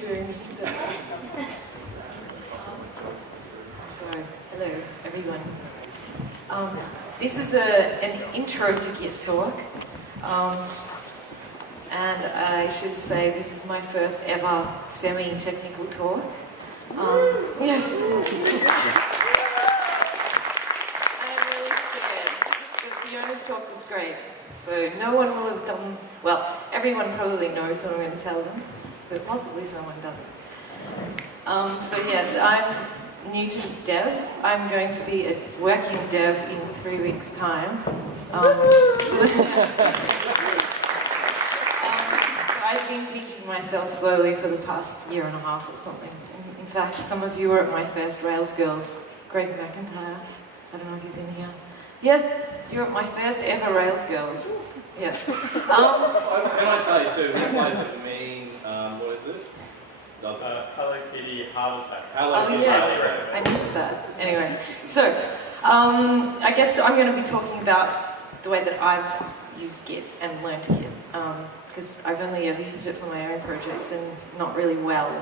interviewing today. So, hello everyone. This is an intro to Git talk. And I should say this is my first ever semi-technical talk. Yes. I'm really scared. But Fiona's talk was great. So no one will have done, well, everyone probably knows what I'm going to tell them, but possibly someone doesn't. So yes, I'm new to dev. I'm going to be a working dev in 3 weeks' time. I've been teaching myself slowly for the past year and a half or something. In fact, some of you were at my first Rails Girls. Greg McIntyre, I don't know if he's in here. Yes, you're at my first ever Rails Girls. Yes. Can I say too, what does it mean? What is it? Hello Kitty Harvard Pack. Hello Kitty. Yes, I missed that. Anyway, so I guess I'm going to be talking about the way that I've used Git and learned Git. Because I've only ever used it for my own projects and not really well,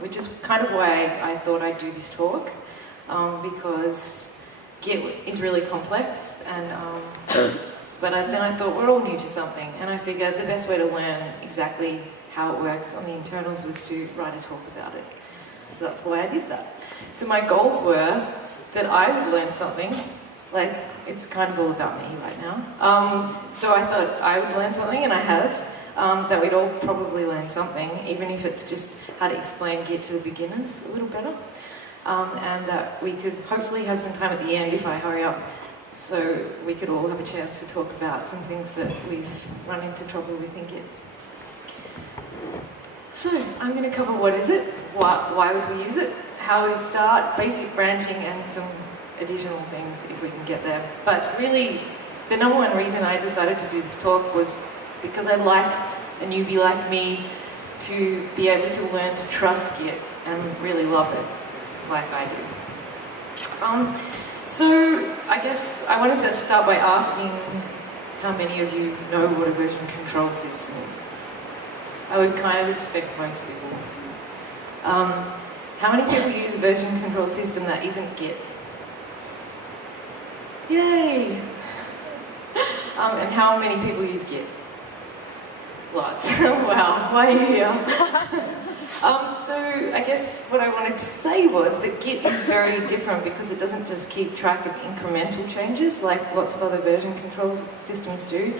which is kind of why I thought I'd do this talk, because Git is really complex, and but then I thought we're all new to something, and I figured the best way to learn exactly how it works on the internals was to write a talk about it. So that's why I did that. So my goals were that I would learn something, like it's kind of all about me right now. So I thought I would learn something, and I have, that we'd all probably learn something, even if it's just how to explain Git to the beginners a little better. And that we could hopefully have some time at the end if I hurry up, so we could all have a chance to talk about some things that we've run into trouble with in Git. So I'm going to cover what is it, why would we use it, how we start, basic branching, and some additional things if we can get there. But really, the number one reason I decided to do this talk was because I'd like a newbie like me to be able to learn to trust Git and really love it, like I do. So I guess I wanted to start by asking how many of you know what a version control system is. I would kind of expect most people. How many people use a version control system that isn't Git? Yay! And how many people use Git? Lots. Wow, why are you here? So I guess what I wanted to say was that Git is very different because it doesn't just keep track of incremental changes like lots of other version control systems do.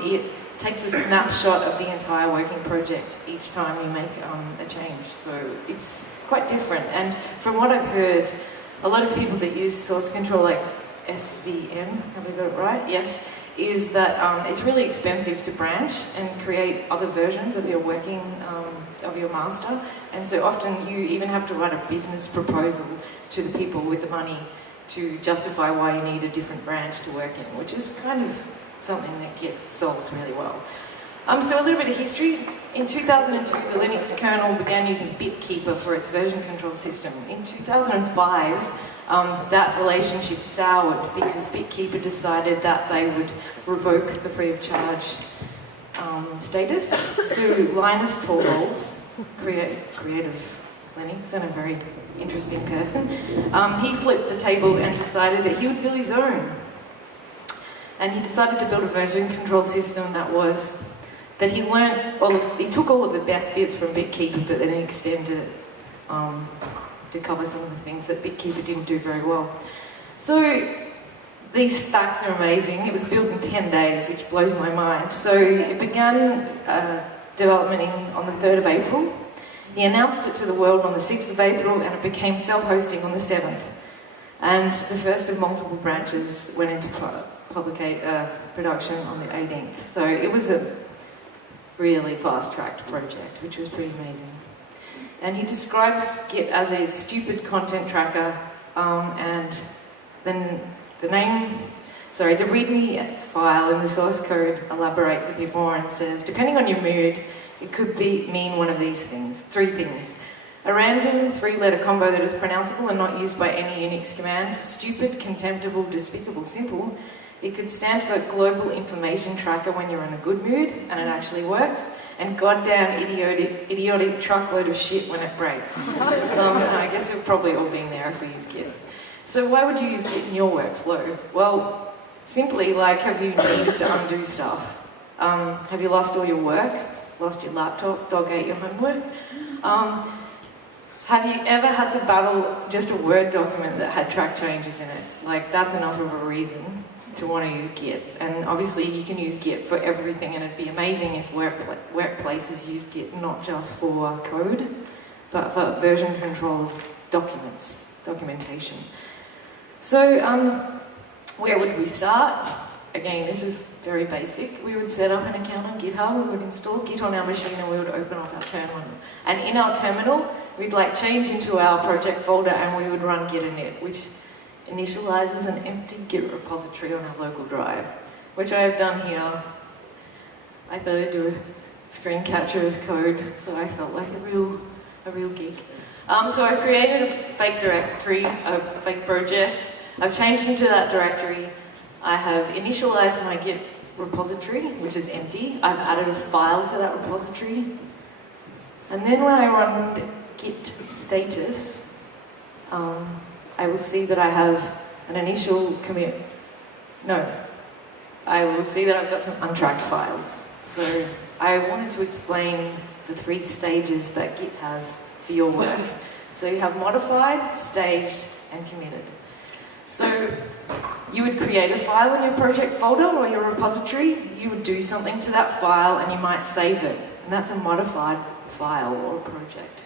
It takes a snapshot of the entire working project each time we make a change. So it's quite different. And from what I've heard, a lot of people that use source control like SVN, have I got it right? Yes, is that it's really expensive to branch and create other versions of your working, of your master. And so often you even have to write a business proposal to the people with the money to justify why you need a different branch to work in, which is kind of something that Git solves really well. So a little bit of history. In 2002, the Linux kernel began using BitKeeper for its version control system. In 2005, that relationship soured because BitKeeper decided that they would revoke the free of charge status. So Linus Torvalds, creative Linux and a very interesting person, he flipped the table and decided that he would build his own. And he decided to build a version control system that he took all of the best bits from BitKeeper, but then he extended it to cover some of the things that BitKeeper didn't do very well. So these facts are amazing. It was built in 10 days, which blows my mind. So it began development on the 3rd of April. He announced it to the world on the 6th of April, and it became self-hosting on the 7th. And the first of multiple branches went into production on the 18th. So it was a really fast-tracked project, which was pretty amazing. And he describes Git as a stupid content tracker, and then the README file in the source code elaborates a bit more and says, depending on your mood, it could mean one of these things, 3 things. A random 3-letter combo that is pronounceable and not used by any Unix command, stupid, contemptible, despicable, simple. It could stand for Global Information Tracker when you're in a good mood, and it actually works, and goddamn idiotic truckload of shit when it breaks. I guess we've probably all been there if we use Git. So why would you use Git in your workflow? Well, simply like, have you needed to undo stuff? Have you lost all your work? Lost your laptop? Dog ate your homework? Have you ever had to battle just a Word document that had track changes in it? Like, that's enough of a reason to want to use Git. And obviously you can use Git for everything, and it'd be amazing if workplaces use Git not just for code, but for version control of documents, documentation. So where would we start? Again, this is very basic. We would set up an account on GitHub, we would install Git on our machine, and we would open up our terminal. And in our terminal, we'd change into our project folder, and we would run git init, which initializes an empty Git repository on our local drive, which I have done here. I thought I'd do a screen capture of code, so I felt like a real geek. So I created a fake directory, a fake project. I've changed into that directory. I have initialized my Git repository, which is empty. I've added a file to that repository. And then when I run git status, I will see that I have an initial commit. No, I will see that I've got some untracked files. So I wanted to explain the 3 stages that Git has for your work. So you have modified, staged, and committed. So you would create a file in your project folder or your repository, you would do something to that file and you might save it. And that's a modified file or project.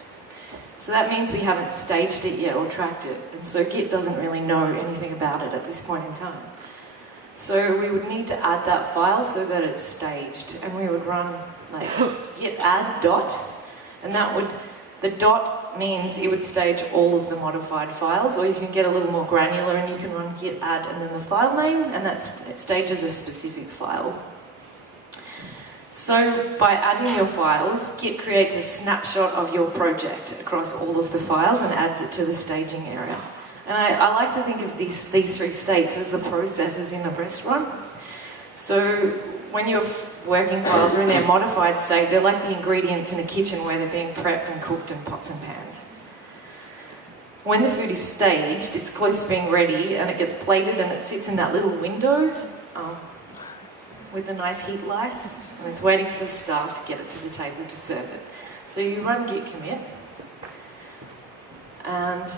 So that means we haven't staged it yet or tracked it. And so Git doesn't really know anything about it at this point in time. So we would need to add that file so that it's staged. And we would run like git add dot. And that would, the dot means it would stage all of the modified files, or you can get a little more granular and you can run git add and then the file name, and that stages a specific file. So by adding your files, Git creates a snapshot of your project across all of the files and adds it to the staging area. And I like to think of these 3 states as the processes in a restaurant. So when your working files are in their modified state, they're like the ingredients in a kitchen where they're being prepped and cooked in pots and pans. When the food is staged, it's close to being ready and it gets plated and it sits in that little window with the nice heat lights, and it's waiting for the staff to get it to the table to serve it. So you run git commit, and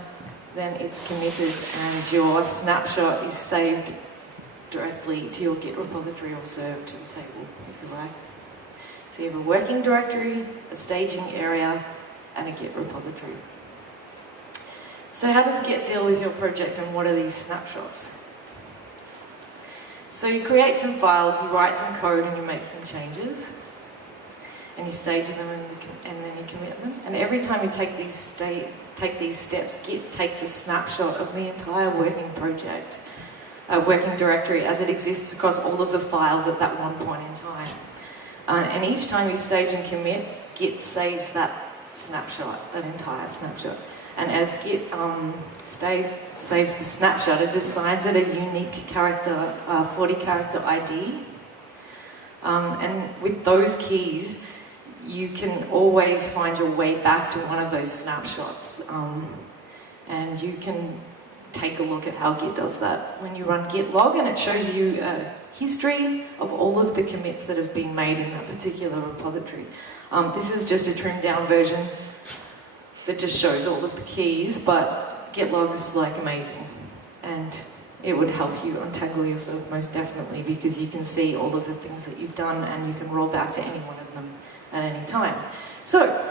then it's committed and your snapshot is saved directly to your Git repository or served to the table, if you like. So you have a working directory, a staging area, and a Git repository. So how does Git deal with your project, and what are these snapshots? So you create some files, you write some code, and you make some changes, and you stage them, and then you commit them. And every time you take these steps, Git takes a snapshot of the entire working project, working directory as it exists across all of the files at that one point in time. And each time you stage and commit, Git saves that snapshot, that entire snapshot. And as Git saves the snapshot, it assigns it a unique character, 40 character ID. And with those keys, you can always find your way back to one of those snapshots. And you can take a look at how Git does that when you run git log, and it shows you a history of all of the commits that have been made in that particular repository. This is just a trimmed down version that just shows all of the keys, but git log is like amazing, and it would help you untangle yourself most definitely, because you can see all of the things that you've done and you can roll back to any one of them at any time. So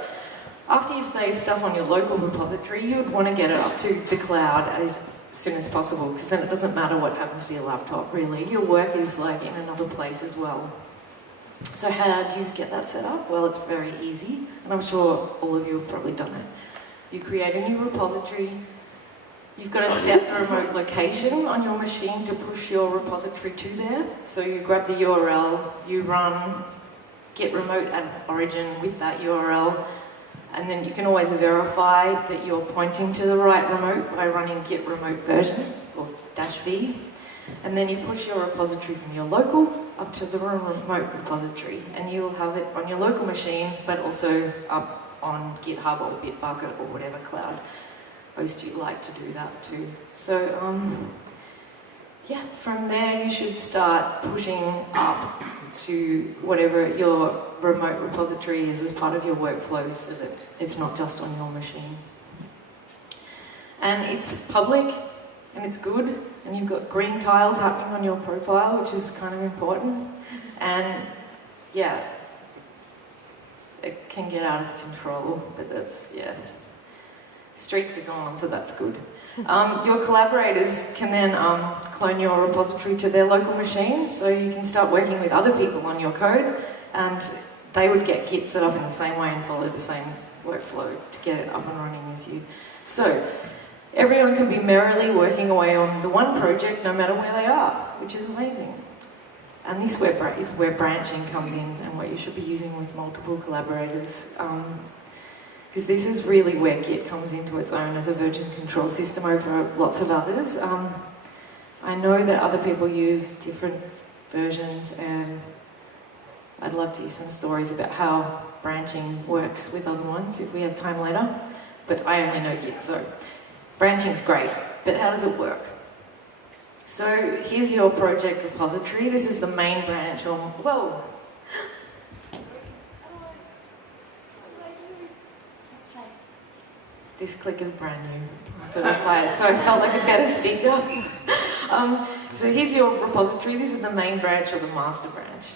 after you've saved stuff on your local repository, you would want to get it up to the cloud as soon as possible, because then it doesn't matter what happens to your laptop, really. Your work is like in another place as well. So how do you get that set up? Well, it's very easy, and I'm sure all of you have probably done it. You create a new repository. You've got to set the remote location on your machine to push your repository to there. So you grab the URL, you run git remote at origin with that URL, and then you can always verify that you're pointing to the right remote by running git remote version, or -v. And then you push your repository from your local up to the remote repository, and you'll have it on your local machine, but also up on GitHub or Bitbucket or whatever cloud host you like to do that to. So, yeah, from there you should start pushing up to whatever your remote repository is as part of your workflow, so that it's not just on your machine. And it's public, and it's good, and you've got green tiles happening on your profile, which is kind of important. And yeah, it can get out of control, but that's, yeah. Streaks are gone, so that's good. Your collaborators can then clone your repository to their local machine, so you can start working with other people on your code, and they would get Git set up in the same way and follow the same workflow to get it up and running as you. So everyone can be merrily working away on the one project no matter where they are, which is amazing. And this is where branching comes in, and what you should be using with multiple collaborators. Because this is really where Git comes into its own as a version control system over lots of others. I know that other people use different versions, and I'd love to hear some stories about how branching works with other ones if we have time later. But I only know Git, so branching's great, but how does it work? So here's your project repository. This is the main branch on, whoa. This click is brand new. So I felt like a better speaker. So here's your repository. This is the main branch or the master branch.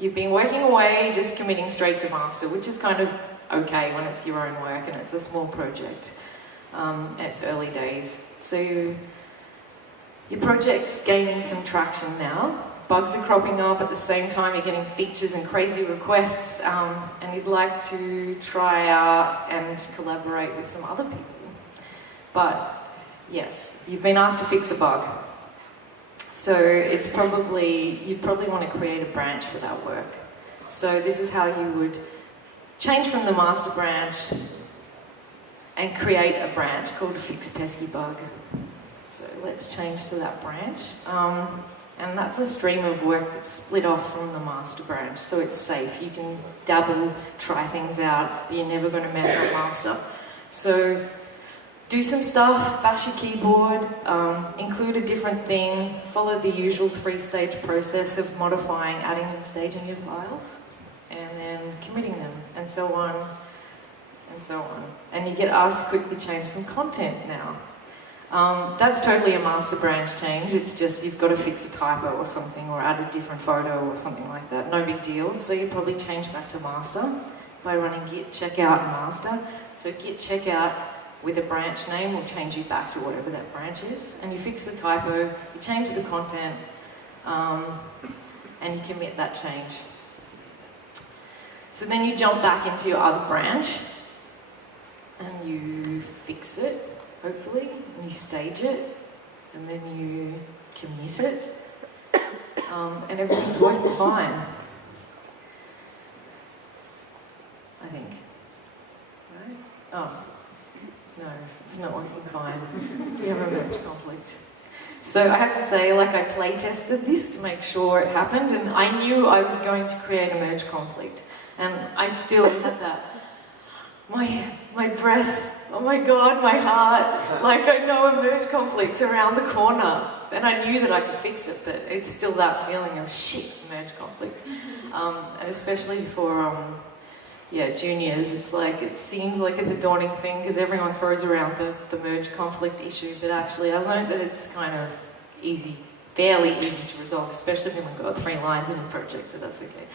You've been working away, just committing straight to master, which is kind of okay when it's your own work and it's a small project. And it's early days. So your project's gaining some traction now. Bugs are cropping up at the same time, you're getting features and crazy requests, and you'd like to try out and collaborate with some other people. But yes, you've been asked to fix a bug. So you'd probably want to create a branch for that work. So this is how you would change from the master branch and create a branch called Fix Pesky Bug. So let's change to that branch. And that's a stream of work that's split off from the master branch, so it's safe. You can dabble, try things out, but you're never going to mess up master. So do some stuff, bash your keyboard, include a different thing, follow the usual 3-stage process of modifying, adding and staging your files, and then committing them, and so on, and so on. And you get asked to quickly change some content now. That's totally a master branch change. It's just you've got to fix a typo or something, or add a different photo or something like that. No big deal. So you probably change back to master by running git checkout master. So git checkout with a branch name will change you back to whatever that branch is. And you fix the typo, you change the content, and you commit that change. So then you jump back into your other branch and you fix it, hopefully, and you stage it, and then you commit it, and everything's working fine, I think. Right? Oh, no, it's not working fine. We have a merge conflict. So I have to say, like, I play tested this to make sure it happened, and I knew I was going to create a merge conflict, and I still had that. My breath, oh my God, my heart, like I know a merge conflict's around the corner, and I knew that I could fix it, but it's still that feeling of shit, merge conflict. And especially for juniors, it's like, it seems like it's a daunting thing because everyone throws around the merge conflict issue, but actually I learned that it's kind of easy, fairly easy to resolve, especially when we've got 3 lines in a project, but that's okay.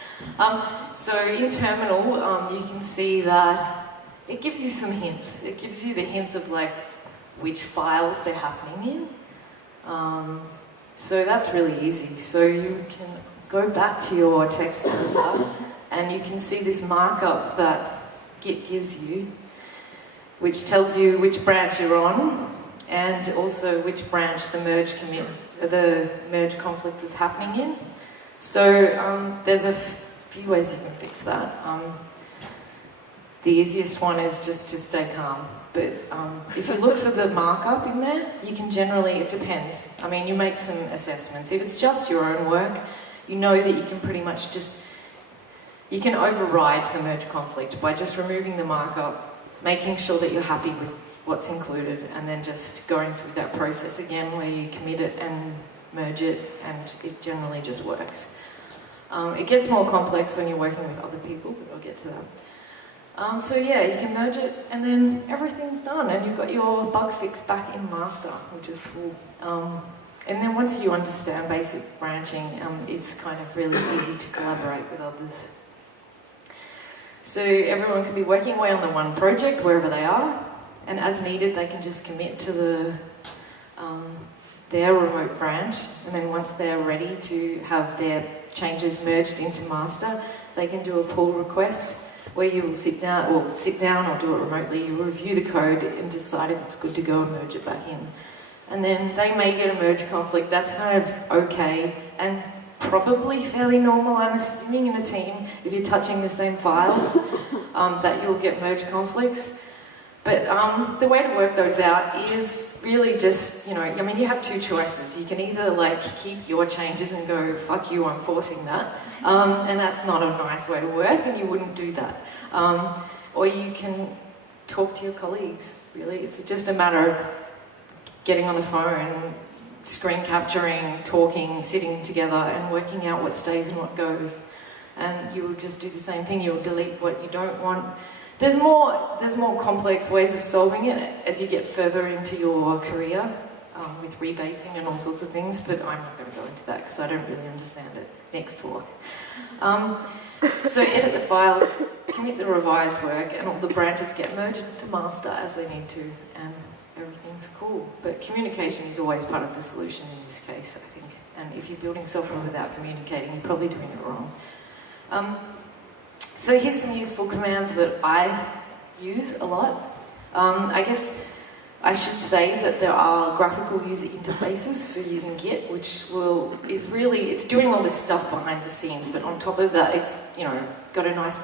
So in terminal, you can see that it gives you some hints. It gives you the hints of like which files they're happening in. So that's really easy. So you can go back to your text editor and you can see this markup that Git gives you, which tells you which branch you're on and also which branch the merge conflict was happening in. So there's a few ways you can fix that. the easiest one is just to stay calm. But if you look for the markup in there, you can generally, it depends. I mean, you make some assessments. If it's just your own work, you know that you can pretty much just, you can override the merge conflict by just removing the markup, making sure that you're happy with what's included, and then just going through that process again where you commit it and merge it, and it generally just works. It gets more complex when you're working with other people, but I'll get to that. So yeah, you can merge it, and then everything's done, and you've got your bug fix back in master, which is cool. And then once you understand basic branching, it's kind of really easy to collaborate with others. So everyone can be working away on the one project wherever they are, and as needed, they can just commit to their remote branch, and then once they're ready to have their changes merged into master, they can do a pull request where you will sit down or do it remotely. You review the code and decide if it's good to go and merge it back in. And then they may get a merge conflict. That's kind of okay and probably fairly normal, I'm assuming, in a team. If you're touching the same files, that you'll get merge conflicts. But the way to work those out is really just, I mean, you have two choices. You can either keep your changes and go, fuck you, I'm forcing that. And that's not a nice way to work, and you wouldn't do that. Or you can talk to your colleagues, really. It's just a matter of getting on the phone, screen capturing, talking, sitting together and working out what stays and what goes. And you will just do the same thing. You'll delete what you don't want. There's more complex ways of solving it as you get further into your career, with rebasing and all sorts of things, but I'm not going to go into that because I don't really understand it. Next talk. So edit the files, commit the revised work, and all the branches get merged into master as they need to, and everything's cool. But communication is always part of the solution in this case, I think. And if you're building software without communicating, you're probably doing it wrong. So here's some useful commands that I use a lot. I guess I should say that there are graphical user interfaces for using Git, which it's doing all this stuff behind the scenes, but on top of that, it's, got a nice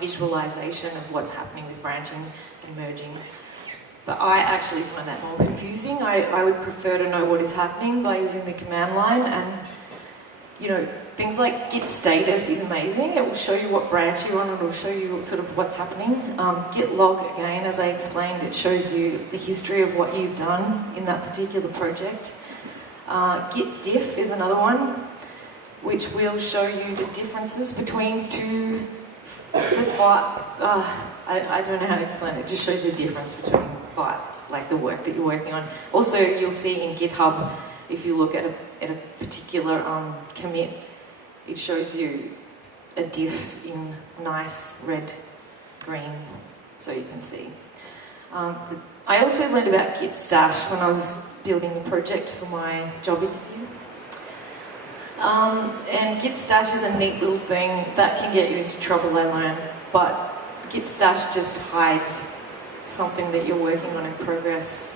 visualization of what's happening with branching and merging. But I actually find that more confusing. I would prefer to know what is happening by using the command line, and things like git status is amazing. It will show you what branch you're on, it will show you sort of what's happening. Git log, again, as I explained, it shows you the history of what you've done in that particular project. Git diff is another one, which will show you the differences between I don't know how to explain it. It just shows you the difference between the work that you're working on. Also, you'll see in GitHub, if you look at a particular commit, it shows you a diff in nice red, green, so you can see. I also learned about Git stash when I was building a project for my job interview. And Git stash is a neat little thing that can get you into trouble, I learned, but Git stash just hides something that you're working on in progress.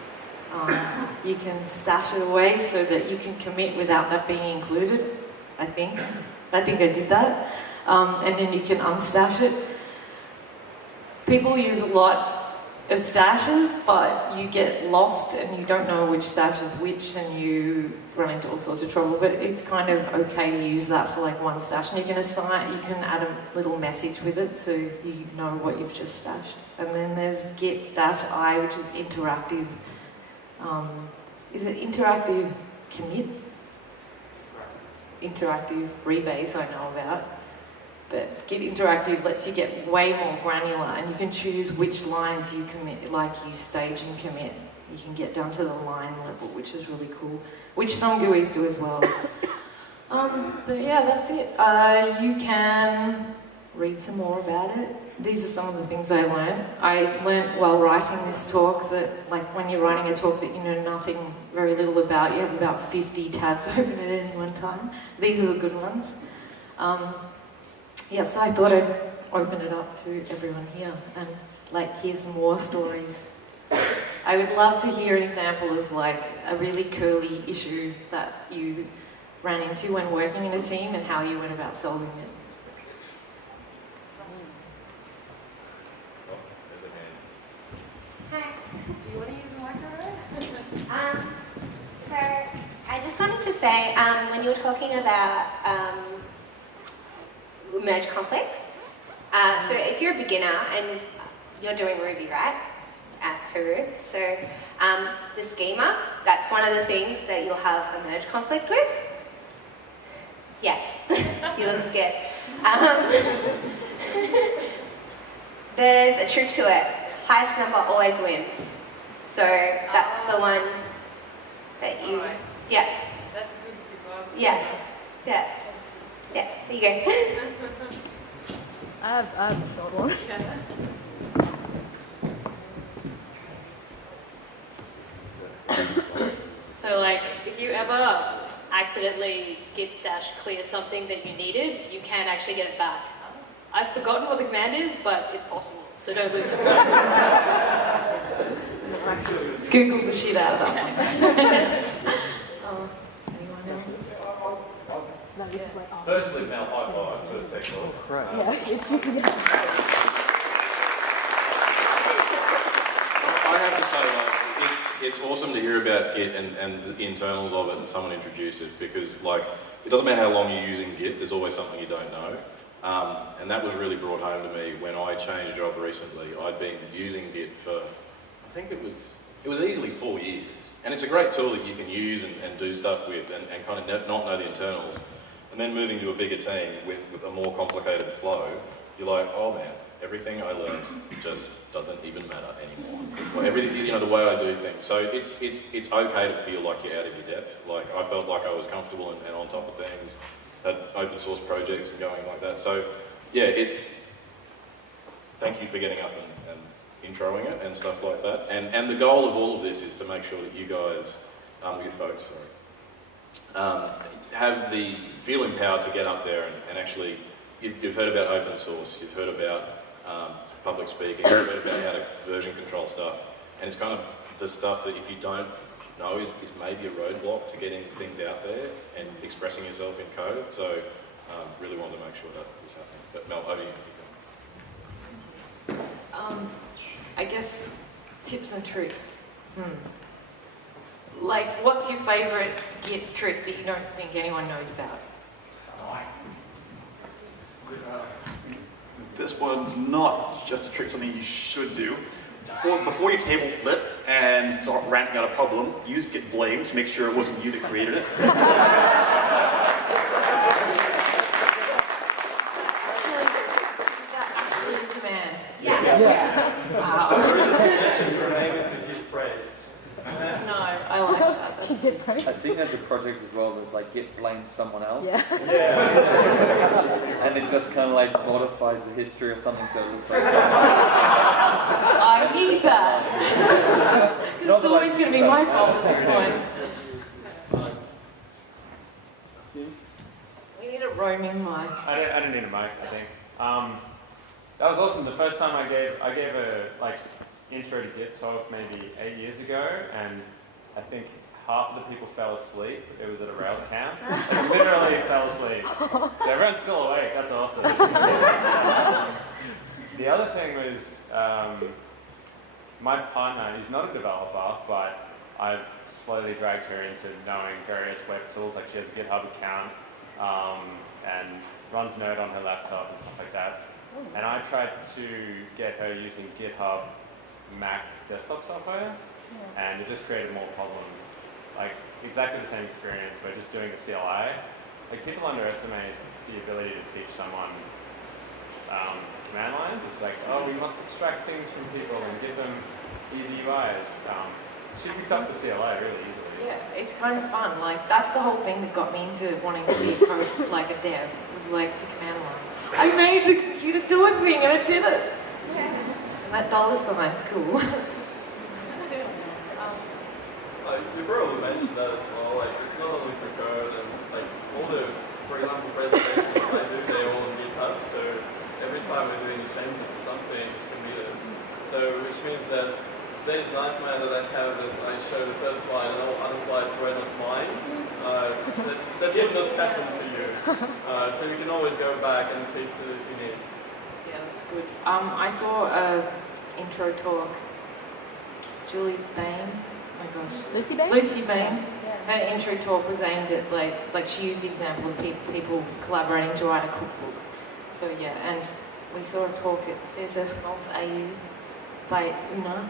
You can stash it away so that you can commit without that being included, I think I did that. And then you can unstash it. People use a lot of stashes, but you get lost and you don't know which stash is which, and you run into all sorts of trouble. But it's kind of okay to use that for one stash, and you can add a little message with it so you know what you've just stashed. And then there's git-i, which is interactive. Is it interactive commit? Interactive rebase I know about, but Git interactive lets you get way more granular, and you can choose which lines you commit, you stage and commit. You can get down to the line level, which is really cool, which some GUIs do as well. But yeah, that's it. You can read some more about it. These are some of the things I learned. I learned while writing this talk that, when you're writing a talk that you know very little about, you have about 50 tabs open at any one time. These are the good ones. So I thought I'd open it up to everyone here and, hear some more stories. I would love to hear an example of, a really curly issue that you ran into when working in a team and how you went about solving it. Do you want to use the microphone? So I just wanted to say, when you were talking about merge conflicts, so if you're a beginner and you're doing Ruby, right, at Peru, so the schema, that's one of the things that you'll have a merge conflict with. Yes, you look scared. There's a trick to it. Highest number always wins. So that's the one that you, Right. yeah, That's good to know. yeah, there you go. I have a third one. So like, if you ever accidentally git stash clear something that you needed, you can actually get it back. I've forgotten what the command is, but it's possible, so don't lose it. Google the shit out of that one. Anyone else? No, this is like, Firstly, Mel, high five, first tech talk. yeah, it's I have to say, like, it's awesome to hear about Git and the internals of it and someone introduce it, because, like, it doesn't matter how long you're using Git, there's always something you don't know. And that was really brought home to me when I changed job recently. I'd been using Git for, I think it was easily 4 years. And it's a great tool that you can use and do stuff with and kind of not know the internals. And then moving to a bigger team with a more complicated flow, you're like, oh man, everything I learned just doesn't even matter anymore. Well, everything, you know, the way I do things. So it's okay to feel like you're out of your depth. Like, I felt like I was comfortable and on top of things, had open source projects and going like that. So yeah, thank you for getting up and introing it and stuff like that. And the goal of all of this is to make sure that you guys, you folks, have feel empowered to get up there and actually, you've heard about open source, you've heard about public speaking, you've heard about how to version control stuff, and it's kind of the stuff that if you don't know is maybe a roadblock to getting things out there and expressing yourself in code. So really wanted to make sure that was happening. But Mel, over to you. I guess tips and tricks. Like, what's your favourite Git trick that you don't think anyone knows about? This one's not just a trick, something you should do. Before you table flip and start ranting out a problem, use git blame to make sure it wasn't you that created it. Is that actually a command? Yeah. Wow. No, I like that. That's good. I think there's a project as well that's like git blame someone else. Yeah. And it just kind of like modifies the history or something so it looks like I need that. It's always going to be my fault at this point. We need a roaming mic. I don't need a mic, I think. That was awesome. The first time I gave a intro to Git talk maybe 8 years ago, and I think half of the people fell asleep. It was at a Rails camp. Like, literally fell asleep. So everyone's still awake. That's awesome. The other thing was my partner is not a developer, but I've slowly dragged her into knowing various web tools. Like, she has a GitHub account and runs Node on her laptop and stuff like that. And I tried to get her using GitHub Mac desktop software, and it just created more problems. Like, exactly the same experience, but just doing the CLI. Like, people underestimate the ability to teach someone command lines. It's like, oh, we must abstract things from people and give them easy UIs. She picked up the CLI really easily. Yeah, it's kind of fun. Like, that's the whole thing that got me into wanting to be a dev. It was like the command line. I made the computer do a thing and it did it. And that dollar sign's cool. You probably mentioned that as well. Like, it's not only for code, and like all the, for example, presentations I do, they're all on GitHub. So every time we're doing changes to something, it's committed. So which means that today's nightmare that I have that I show the first slide and all other slides were not mine, that would not happen to you. So you can always go back and fix it if you need. Yeah, that's good. I saw a intro talk Julie Bain. Oh my gosh. Lucy Bain? Lucy Bain. Yeah. Her intro talk was aimed at like she used the example of people collaborating to write a cookbook. So yeah, and we saw a talk at CSS Golf AU by Una,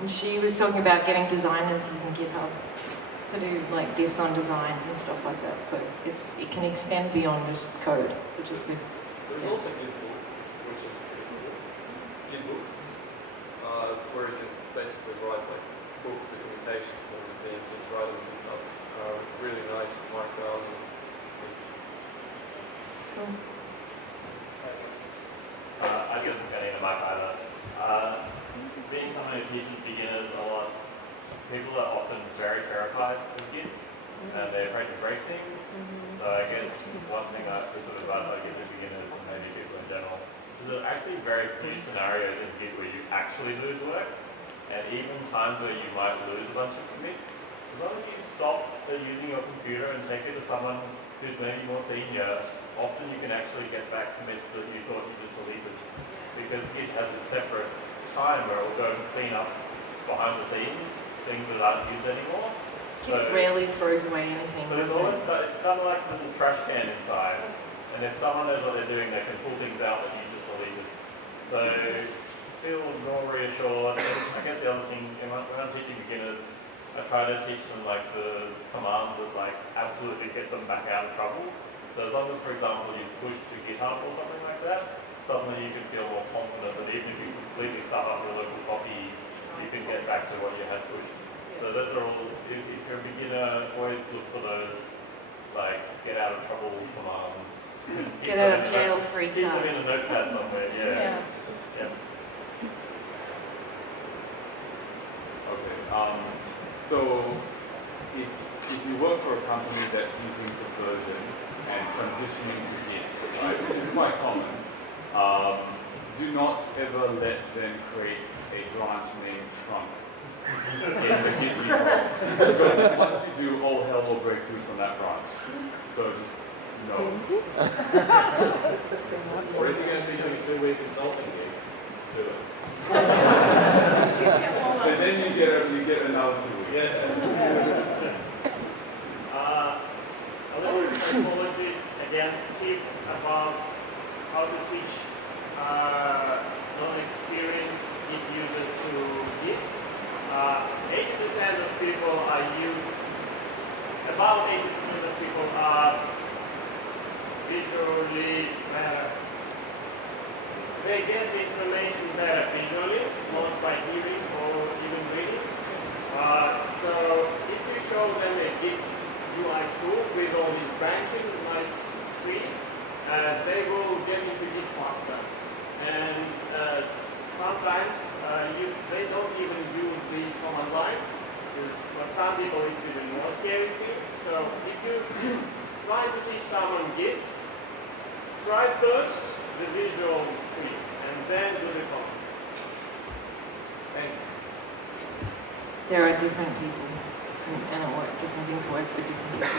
and she was talking about getting designers using GitHub to do like diffs on designs and stuff like that. So it can extend beyond just code, which is good. There's also Gitbook, which is pretty cool. Gitbook, where you can basically write like books, documentations, and everything, just write them up. It's really nice markdown things. Cool. I guess I'm getting a mic either. Being someone who teaches beginners a lot, people are often very terrified of Git, and they're afraid to break things. So I guess one thing the sort of advice I give to beginners and maybe people in general is there are actually very few scenarios in Git where you actually lose work, and even times where you might lose a bunch of commits. As long as you stop using your computer and take it to someone who's maybe more senior, often you can actually get back commits that you thought you just deleted. Because Git has a separate time where it will go and clean up behind the scenes things that aren't used anymore. Git rarely throws away anything. So there's always, it's kind of like a little trash can inside. And if someone knows what they're doing, they can pull things out that you just deleted. So feel more reassured. And I guess the other thing, when I'm teaching beginners, I try to teach them like the commands that like absolutely get them back out of trouble. So as long as, for example, you push to GitHub or something like that, suddenly you can feel more confident that even if you completely stuff up your local copy, you can get back to what you had pushed. So those are all, if you're a beginner, always look for those, like, get out of trouble commands. Get out of jail free Keep them cards. in a notepad somewhere, yeah. Yeah. Okay. So if you work for a company that's using Subversion and transitioning to Git, right, which is quite common, do not ever let them create a branch named trunk in the Git repo. Because once you do, all hell will break loose on that branch. So just no. Or if you're going to be doing two-way consulting, do it. And then you get another tool. Yeah. A little psychology, again, tip about how to teach non-experienced Git users to Git. 80% of people are about 80% of people are visually better. They get the information better visually, not by hearing or even reading. So if you show them a Git UI tool with all these branches, a nice tree, they will get into Git faster. And sometimes they don't even use the command line, because for some people it's even more scary thing. So if you try to teach someone Git, try first the visual tree, and then do the commands. Thanks. There are different people, and different things work for different people.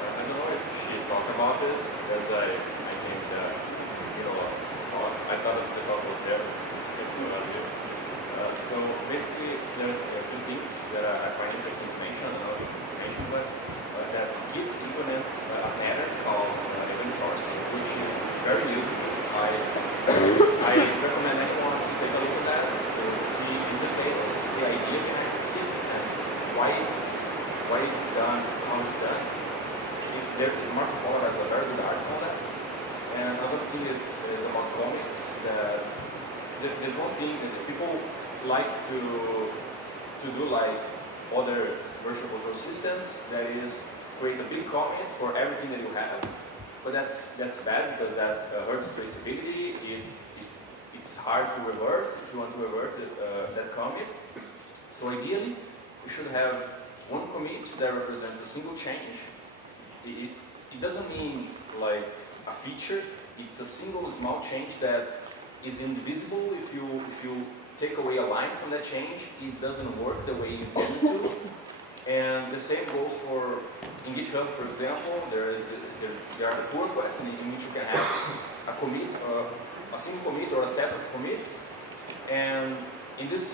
I don't know if she's talking about this, because I think that, I thought the talk was there. So basically, there are two things that I find interesting to mention, I don't know if it's information, but that Git implements a pattern called event sourcing, which is very useful. I recommend anyone to take a look at that, to see in detail the idea behind Git and why it's done, how it's done. Mark Pollard has a very good article on that. And another thing is about commits. There's one thing that people like to do like other virtual control systems, that is create a big commit for everything that you have. But that's bad because that hurts traceability. It's hard to revert if you want to revert that commit. So ideally, you should have one commit that represents a single change. It doesn't mean like a feature. It's a single small change that is indivisible. If you take away a line from that change, it doesn't work the way you need it to. And the same goes for in GitHub, for example. There are the pull requests in which you can have a commit, a single commit or a set of commits, And in this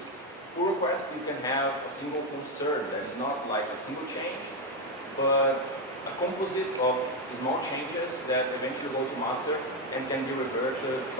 pull request, you can have a single concern that is not like a single change, but a composite of small changes that eventually go to master and can be reverted by